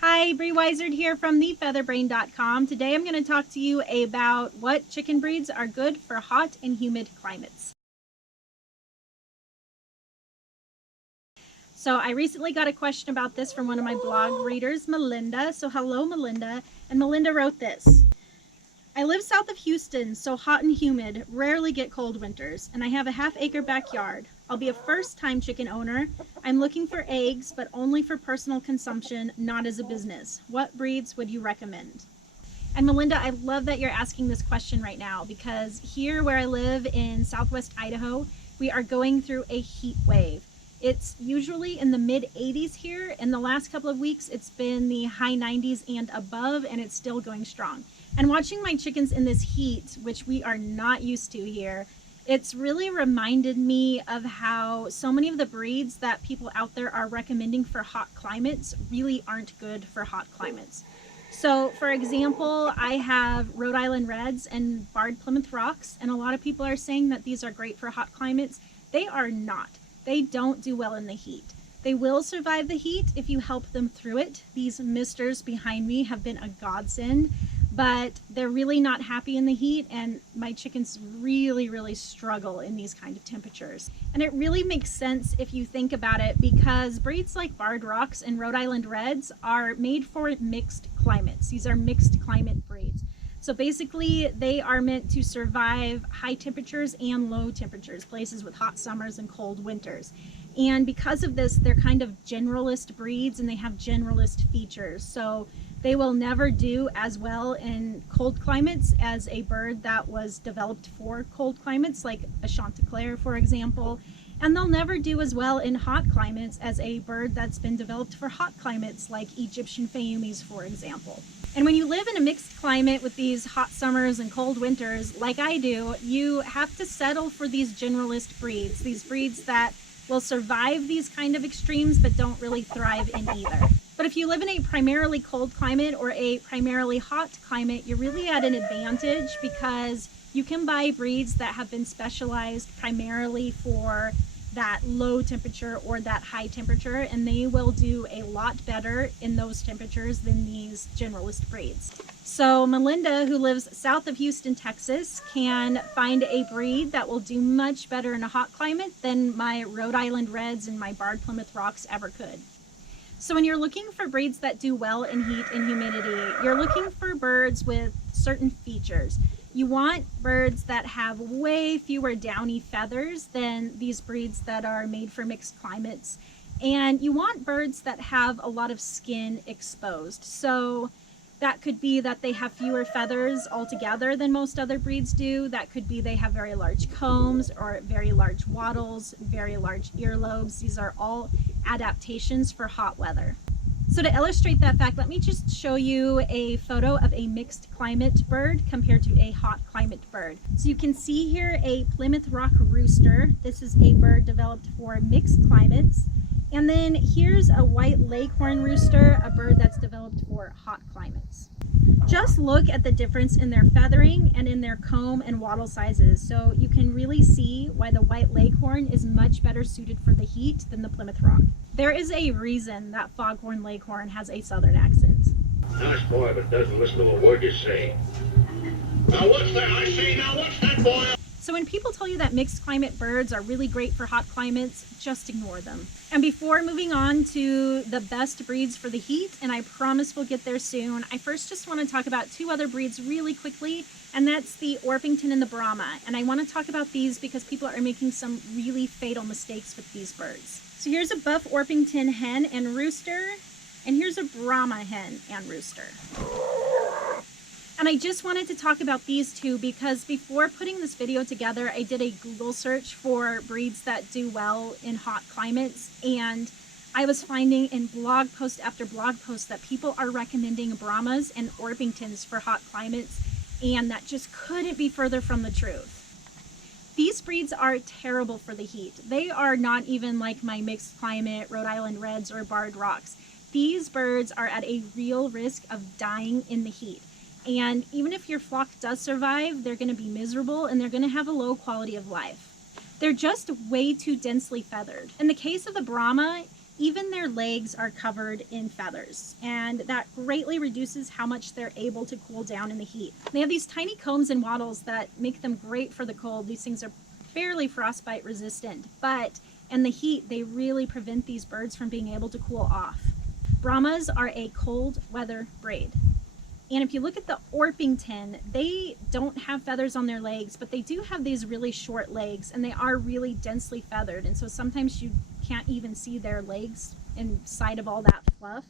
Hi, Bree Wizard here from thefeatherbrain.com. Today I'm going to talk to you about what chicken breeds are good for hot and humid climates. So I recently got a question about this from one of my blog readers, Melinda. So hello, Melinda. And Melinda wrote this. I live south of Houston, so hot and humid, rarely get cold winters, and I have a half-acre backyard. I'll be a first-time chicken owner. I'm looking for eggs, but only for personal consumption, not as a business. What breeds would you recommend? And Melinda, I love that you're asking this question right now, because here where I live in southwest Idaho, we are going through a heat wave. It's usually in the mid 80s here. In the last couple of weeks, it's been the high 90s and above, and it's still going strong. And watching my chickens in this heat, which we are not used to here, it's really reminded me of how so many of the breeds that people out there are recommending for hot climates really aren't good for hot climates. So for example, I have Rhode Island Reds and Barred Plymouth Rocks, and a lot of people are saying that these are great for hot climates. They are not. They don't do well in the heat. They will survive the heat if you help them through it. These misters behind me have been a godsend, but they're really not happy in the heat, and my chickens really struggle in these kind of temperatures. And it really makes sense if you think about it, because breeds like Barred Rocks and Rhode Island Reds are made for mixed climates. These are mixed climate breeds. So basically they are meant to survive high temperatures and low temperatures, places with hot summers and cold winters. And because of this, they're kind of generalist breeds, and they have generalist features. So they will never do as well in cold climates as a bird that was developed for cold climates, like a Chanticleer, for example. And they'll never do as well in hot climates as a bird that's been developed for hot climates, like Egyptian Fayumis, for example. And when you live in a mixed climate with these hot summers and cold winters, like I do, you have to settle for these generalist breeds, these breeds that will survive these kind of extremes but don't really thrive in either. But if you live in a primarily cold climate or a primarily hot climate, you're really at an advantage, because you can buy breeds that have been specialized primarily for that low temperature or that high temperature, and they will do a lot better in those temperatures than these generalist breeds. So Melinda, who lives south of Houston, Texas, can find a breed that will do much better in a hot climate than my Rhode Island Reds and my Barred Plymouth Rocks ever could. So when you're looking for breeds that do well in heat and humidity, you're looking for birds with certain features. You want birds that have way fewer downy feathers than these breeds that are made for mixed climates. And you want birds that have a lot of skin exposed. So that could be that they have fewer feathers altogether than most other breeds do. That could be they have very large combs or very large wattles, very large earlobes. These are all adaptations for hot weather. So to illustrate that fact, let me just show you a photo of a mixed climate bird compared to a hot climate bird. So you can see here a Plymouth Rock rooster. This is a bird developed for mixed climates. And then here's a white leghorn rooster, a bird that's developed for hot climates. Just look at the difference in their feathering and in their comb and wattle sizes. So you can really see why the white leghorn is much better suited for the heat than the Plymouth Rock. There is a reason that foghorn leghorn has a southern accent. Nice boy, but doesn't listen to a word you say. Now what's that I say? Now what's that, boy? So when people tell you that mixed climate birds are really great for hot climates, just ignore them. And before moving on to the best breeds for the heat, and I promise we'll get there soon, I first just want to talk about two other breeds really quickly, and that's the Orpington and the Brahma. And I want to talk about these because people are making some really fatal mistakes with these birds. So here's a buff Orpington hen and rooster, and here's a Brahma hen and rooster. And I just wanted to talk about these two because before putting this video together, I did a Google search for breeds that do well in hot climates, and I was finding in blog post after blog post that people are recommending Brahmas and Orpingtons for hot climates, and that just couldn't be further from the truth. These breeds are terrible for the heat. They are not even like my mixed climate Rhode Island Reds or Barred Rocks. These birds are at a real risk of dying in the heat. And even if your flock does survive, they're going to be miserable and they're going to have a low quality of life. They're just way too densely feathered. In the case of the Brahma, even their legs are covered in feathers, and that greatly reduces how much they're able to cool down in the heat. They have these tiny combs and wattles that make them great for the cold. These things are fairly frostbite resistant, but in the heat, they really prevent these birds from being able to cool off. Brahmas are a cold weather braid. And if you look at the Orpington, they don't have feathers on their legs, but they do have these really short legs, and they are really densely feathered. And so sometimes you can't even see their legs inside of all that fluff.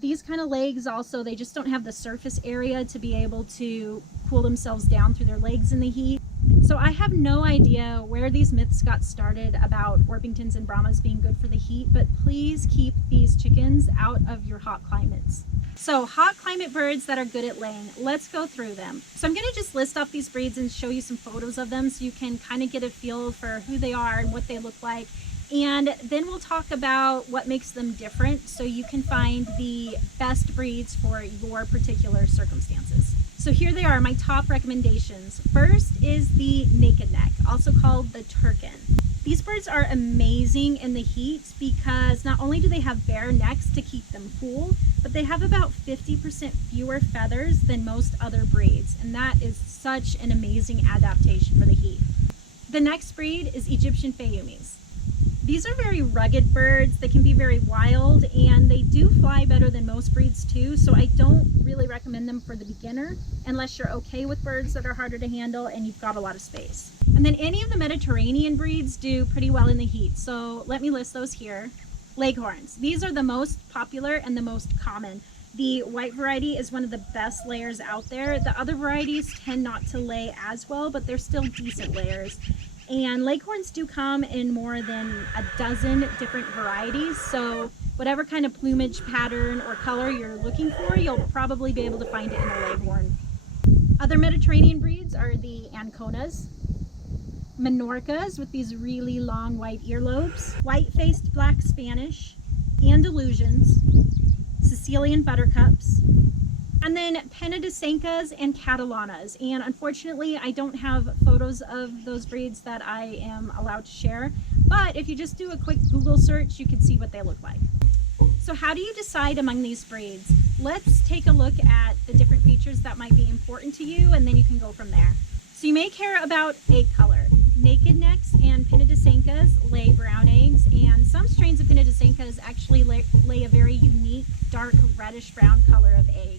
These kind of legs also, they just don't have the surface area to be able to cool themselves down through their legs in the heat. So I have no idea where these myths got started about Orpingtons and Brahmas being good for the heat, but please keep these chickens out of your hot climates. So hot climate birds that are good at laying, let's go through them. So I'm gonna just list off these breeds and show you some photos of them so you can kind of get a feel for who they are and what they look like. And then we'll talk about what makes them different so you can find the best breeds for your particular circumstances. So here they are, my top recommendations. First is the naked neck, also called the Turkin. These birds are amazing in the heat because not only do they have bare necks to keep them cool, but they have about 50% fewer feathers than most other breeds, and that is such an amazing adaptation for the heat. The next breed is Egyptian Fayumis. These are very rugged birds. They can be very wild, and they do fly better than most breeds too, so I don't really recommend them for the beginner unless you're okay with birds that are harder to handle and you've got a lot of space. And then any of the Mediterranean breeds do pretty well in the heat, so let me list those here. Leghorns. These are the most popular and the most common. The white variety is one of the best layers out there. The other varieties tend not to lay as well, but they're still decent layers. And Leghorns do come in more than a dozen different varieties, so whatever kind of plumage pattern or color you're looking for, you'll probably be able to find it in a Leghorn. Other Mediterranean breeds are the Anconas, Minorcas with these really long white earlobes, white-faced black Spanish, Andalusians, Sicilian buttercups, and then Penedicencas and Catalanas. And unfortunately, I don't have photos of those breeds that I am allowed to share, but if you just do a quick Google search, you can see what they look like. So how do you decide among these breeds? Let's take a look at the different features that might be important to you, and then you can go from there. So you may care about egg color. Naked necks and Penedicencas lay brown eggs, and some strains of Penedicencas actually lay a very unique dark reddish brown color of egg.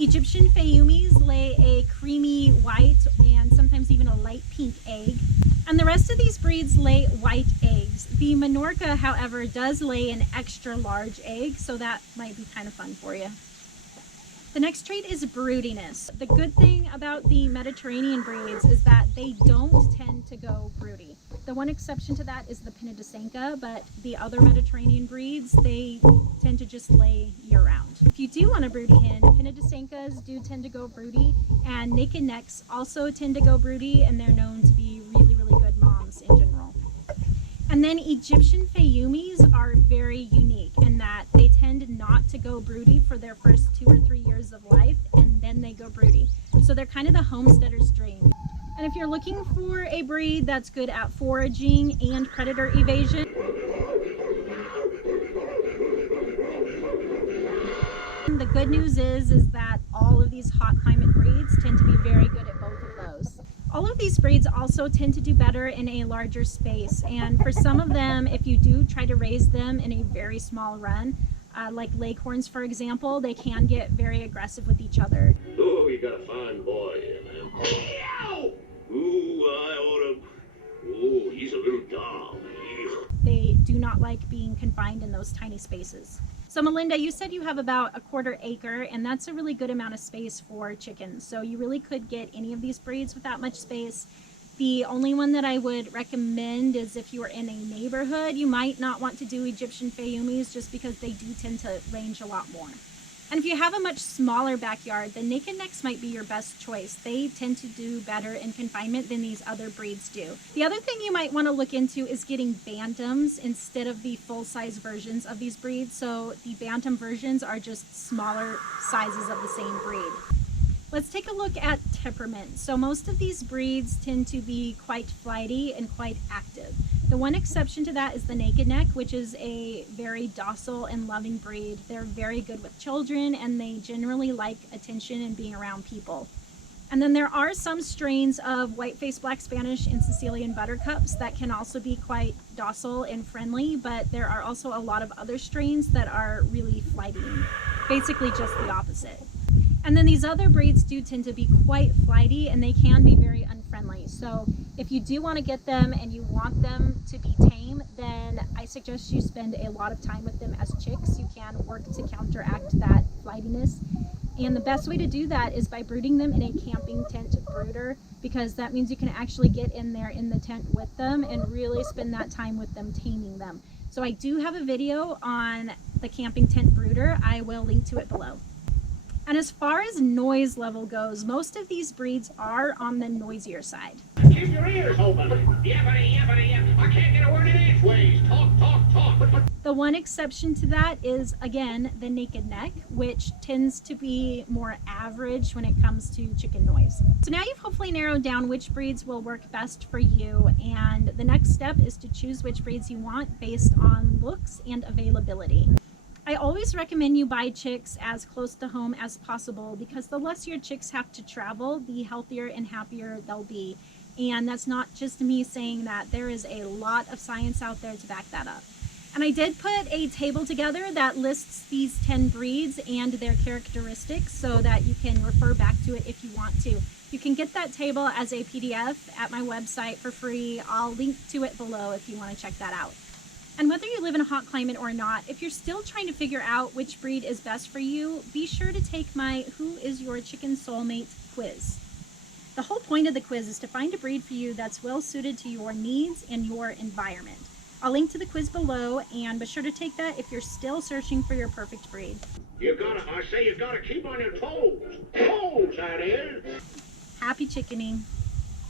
Egyptian Fayumis lay a creamy white and sometimes even a light pink egg. And the rest of these breeds lay white eggs. The Minorca, however, does lay an extra large egg, so that might be kind of fun for you. The next trait is broodiness. The good thing about the Mediterranean breeds is that they don't tend to go broody. The one exception to that is the Penedicenca, but the other Mediterranean breeds, they tend to just lay year-round. If you do want a broody hen, Penedicencas do tend to go broody, and naked necks also tend to go broody, and they're known to be really, really good moms in general. And then Egyptian Fayumis are very unique in that they tend not to go broody for their first 2 or 3 years of life, and then they go broody. So they're kind of the homesteader's dream. And if you're looking for a breed that's good at foraging and predator evasion, the good news is that all of these hot climate breeds tend to be very good at both of those. All of these breeds also tend to do better in a larger space, and for some of them, if you do try to raise them in a very small run, like Leghorns for example, they can get very aggressive with each other. Oh, you got a fine boy here, man. Ow! Ooh, I ought to... Oh, he's a little doll. They do not like being confined in those tiny spaces. So Melinda, you said you have about a 1/4 acre, and that's a really good amount of space for chickens. So you really could get any of these breeds with that much space. The only one that I would recommend is if you are in a neighborhood, you might not want to do Egyptian Fayumis just because they do tend to range a lot more. And if you have a much smaller backyard, the naked necks might be your best choice. They tend to do better in confinement than these other breeds do. The other thing you might want to look into is getting bantams instead of the full-size versions of these breeds. So the bantam versions are just smaller sizes of the same breed. Let's take a look at temperament. So most of these breeds tend to be quite flighty and quite active. The one exception to that is the naked neck, which is a very docile and loving breed. They're very good with children, and they generally like attention and being around people. And then there are some strains of white-faced black Spanish and Sicilian buttercups that can also be quite docile and friendly, but there are also a lot of other strains that are really flighty, basically just the opposite. And then these other breeds do tend to be quite flighty, and they can be very unfriendly. So if you do want to get them and you want them to be tame, then I suggest you spend a lot of time with them as chicks. You can work to counteract that flightiness. And the best way to do that is by brooding them in a camping tent brooder, because that means you can actually get in there in the tent with them and really spend that time with them, taming them. So I do have a video on the camping tent brooder. I will link to it below. And as far as noise level goes, most of these breeds are on the noisier side. Keep your ears open. Yappity, yappity, yap. I can't get a word in edgeways. Talk, talk, talk. The one exception to that is, again, the naked neck, which tends to be more average when it comes to chicken noise. So now you've hopefully narrowed down which breeds will work best for you, and the next step is to choose which breeds you want based on looks and availability. I always recommend you buy chicks as close to home as possible, because the less your chicks have to travel, the healthier and happier they'll be. And that's not just me saying that. There is a lot of science out there to back that up. And I did put a table together that lists these 10 breeds and their characteristics so that you can refer back to it if you want to. You can get that table as a PDF at my website for free. I'll link to it below if you want to check that out. And whether you live in a hot climate or not, if you're still trying to figure out which breed is best for you, be sure to take my Who is Your Chicken Soulmate quiz. The whole point of the quiz is to find a breed for you that's well suited to your needs and your environment. I'll link to the quiz below, and be sure to take that if you're still searching for your perfect breed. You gotta keep on your toes. Toes, that is. Happy chickening.